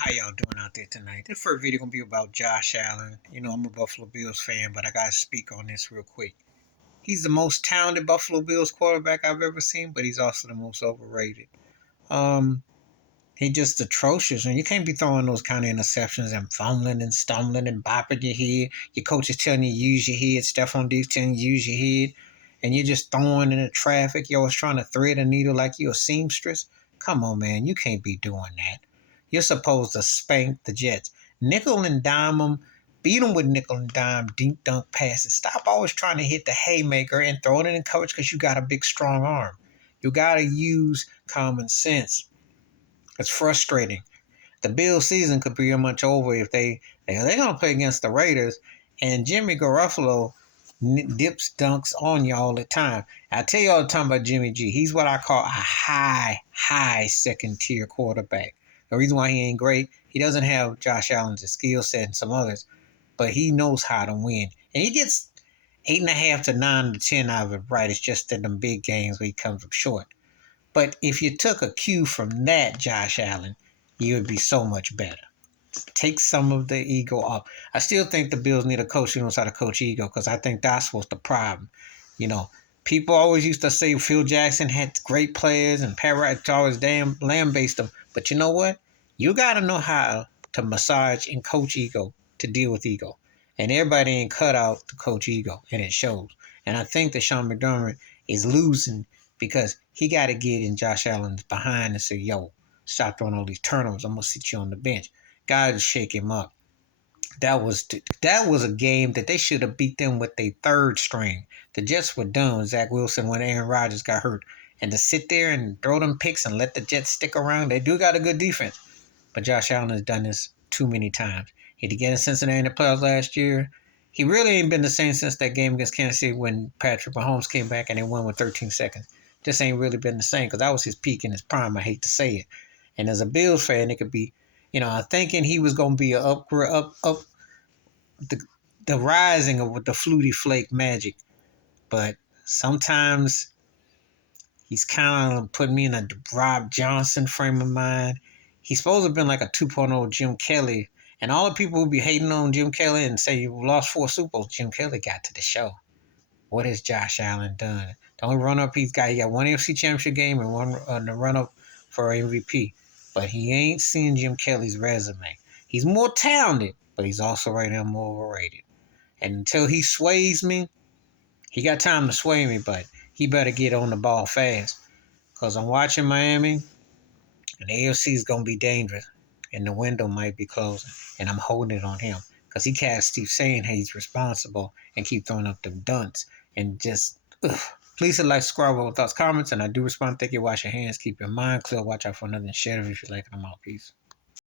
How y'all doing out there tonight? This first video gonna be about Josh Allen. I'm a Buffalo Bills fan, but I gotta speak on this real quick. He's the most talented Buffalo Bills quarterback I've ever seen, but he's also the most overrated. Um, he just atrocious, and you can't be throwing those kind of interceptions and fumbling and stumbling and bopping your head. Your coach is telling you use your head. Stephon Diggs telling you use your head, and you're just throwing in the traffic. You're always trying to thread a needle like you're a seamstress. Come on, man, you can't be doing that. You're supposed to spank the Jets, nickel and dime them, beat them with nickel and dime, deep dunk passes. Stop always trying to hit the haymaker and throwing it in coverage because you got a big strong arm. You got to use common sense. It's frustrating. The Bills season could be much over if they're gonna play against the Raiders, and Jimmy Garoppolo dips dunks on you all the time. I tell you all the time about Jimmy G. He's what I call a high second tier quarterback. The reason why he ain't great, he doesn't have Josh Allen's skill set and some others, but he knows how to win, and he gets 8.5 to 9 to 10 out of it right. It's just in them big games where he comes up short. But if you took a cue from that, Josh Allen, you would be so much better. Take some of the ego off. I still think the Bills need a coach who knows how to coach ego because I think that's what's the problem. You know, People always used to say Phil Jackson had great players and Pat Riley always damn lamb-based them. But you know what? You got to know how to massage and coach ego to deal with ego. And everybody ain't cut out to coach ego, and it shows. And I think that Sean McDermott is losing because he got to get in Josh Allen's behind and say, yo, stop throwing all these turnovers. I'm going to sit you on the bench. Got to shake him up. That was a game that they should have beat them with their third string. The Jets were done with Zach Wilson when Aaron Rodgers got hurt. And to sit there and throw them picks and let the Jets stick around, they do got a good defense. But Josh Allen has done this too many times. He had to get in Cincinnati in the playoffs last year. He really ain't been the same since that game against Kansas City when Patrick Mahomes came back and they won with 13 seconds. Just ain't really been the same because that was his peak in his prime. I hate to say it. And as a Bills fan, it could be, I'm thinking he was going to be up the, the rising of the Flutie Flake magic. But sometimes he's kind of putting me in a Rob Johnson frame of mind. He's supposed to have been like a 2.0 Jim Kelly. And all the people who be hating on Jim Kelly and say you lost 4 Super Bowls, Jim Kelly got to the show. What has Josh Allen done? The only run-up he got one NFC Championship game and one the run-up for MVP. But he ain't seen Jim Kelly's resume. He's more talented, but he's also right now more overrated. And until he sways me, he got time to sway me, but he better get on the ball fast. Because I'm watching Miami, and the AFC is going to be dangerous, and the window might be closing. And I'm holding it on him. Because he can't keep saying he's responsible and keep throwing up them dunts. And just, ugh. Please hit like, subscribe with thoughts, comments, and I do respond. Thank you. Wash your hands. Keep your mind clear. Watch out for another share if you like. I'm out. Peace.